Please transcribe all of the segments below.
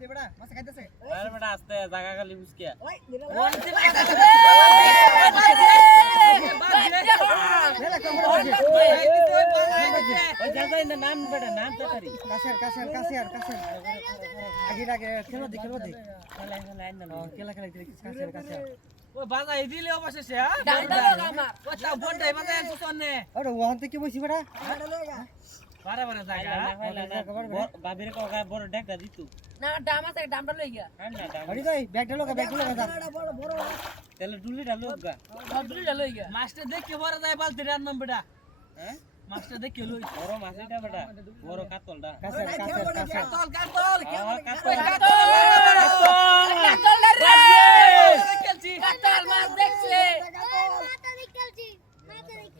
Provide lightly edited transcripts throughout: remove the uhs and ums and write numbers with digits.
দে বেটা মাছ খাইতেছে আরে বেটা আস্তে জায়গা খালি বুঝকে ওই ওই জায়গায় না নাম বেটা নাম তাড়াতাড়ি কাছের আগে খেলো দি খেলা খেলা আইন না খেলা কাছের ওই বাজাই দিলে অবশেষে হ্যাঁ ও তা বড়টাই বাজাই আনছ তনে আরে ওখান থেকে বসি বেটা বারে বারে জায়গা বাবির কাকা বড় ডাকটা দিতু না ডাম আছে ডামটা লই গিয়া না ডাক আরে ভাই ব্যাগটা লোকা যা তাহলে ডুলিটা লোকগা সবগুলো লই গিয়া মাছটা দেখে বড় যায় বালতি রান নাম বেটা হ্যাঁ মাছটা দেখে লই বড় মাছ এটা বেটা বড় কাতলটা কাছের কাতল কাতল কাতল রে খেলছি কাতল মাছ দেখছে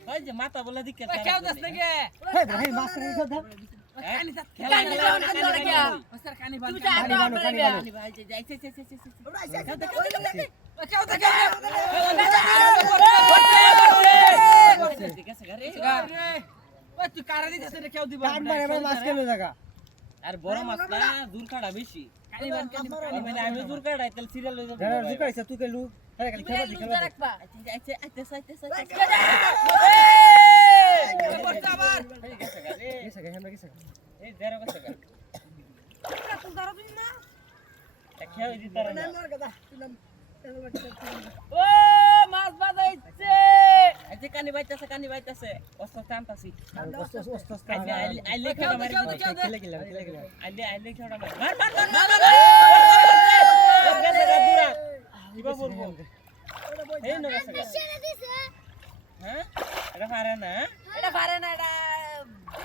ওই যে মাথা বলে দিকে ওই কেউ দাস নাকি হে ভাই মাছ রে ধর কানি দাস খেলা খেলা ওস্তার কানি বান তুমি যা কানি বানো কানি ভাই যাইছে ওই কেউ দেখে ঠিক আছে গারে ওই তুই কারা দিছিস রে কেউ দিবা কান মারে ভাই মাছ খেলো জায়গা আর বড় মাছ না দূর কাটা বেশি কানি বান মানে আমি দূর কাটাই তাহলে সিরিয়াল লই যাব যারা জুকাইছে তুই কেলু আরে খালি খেলো দি লুজা রাখবা আইতে আবার গেছে গারে গেছে এই দেরো গেছে গা তুই ধরো তুমি না খেয়ে দিতারে না ও মাছ বাজাইছে আইতে কানি বাইতাছে অস্ত টানতাছি অস্ত আইলে খেলা মারি খেলে আইলে খেলা মারি মার গেছে গা দূরা দিবা বলবো এই নো গেছে গা হ্যাঁ এটা পারে না এটা পারে না এটা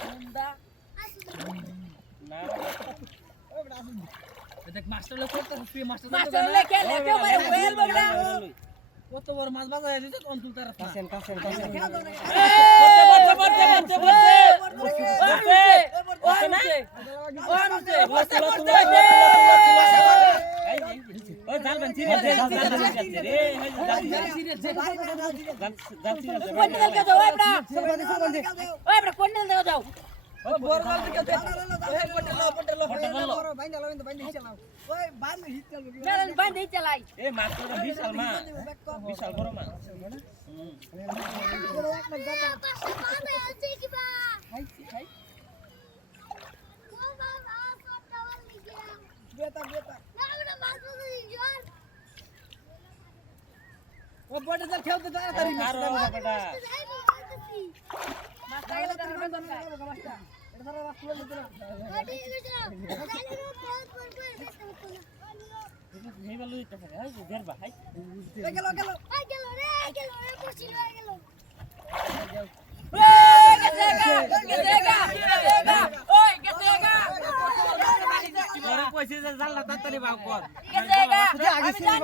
বুন্দা না দেখ মাস্টার লোক করতে হচ্ছে মাস্টার মাছ লেখে লেখে মারে ওয়েল বগড়া কত বড় মাছ বাজায় দিছে অন্তুল তার কাছের ও জাল বান রে কোন দিকে যাও ওই বড় কোন দিকে যাও ও বড় মাছ দিকে দে মেলান বাঁধি চালাই এ মাছ তো বিশাল বড় মাছ ও বড় জাল খেলতে তাড়াতাড়ি কারো বেটা মাছ খাইলে ধরবে দরকার এই বলু এটা হাই দেরবা হাই ওই গেছেগা তোরে কইছিস যে জাল তাড়াতাড়ি বাগ কর গেছেগা আমি জানি